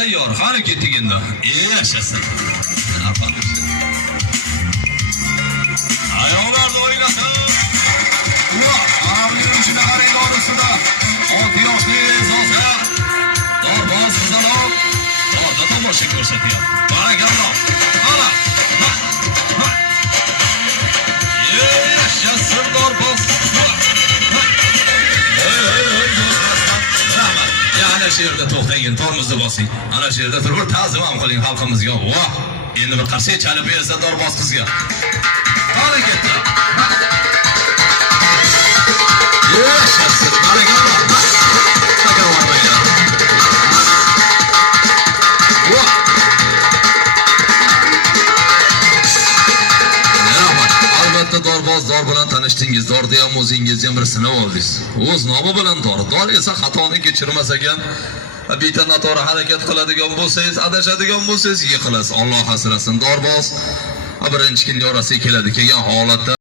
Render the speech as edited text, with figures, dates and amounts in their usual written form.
Tayyor, qani ketdik endi. Yashasın. Ayollar o'ynasin. Avliyo ishini qarang orasida. 6 yoshli Zosa. Dorboz qizaloq. Orda tomosha ko'rsatyapti. Barakalloh. Ana. Yashasın Dorboz. Ana shu yerda to'xtagin, tormozni bosing. Ana shu yerda turib ta'zim ham qiling xalqimizga. Voh! Endi bir qarsak chalib bersa Dorboz qizga. Qani ketdi. Yashasın. Barakalloh. Dorboz dor bilan tanishdingiz, dorda ham o'zingiz ham bir sinab oldingiz. O'z nomi bilan dor esa xatoni kechirmas ekan. Bitta noto'g'ri harakat qiladigan bo'lsangiz, adashadigan bo'lsangiz, yiqilasiz. Alloh asrasin. Dorboz birinchi kunning orasiga keladi, kelgan holatda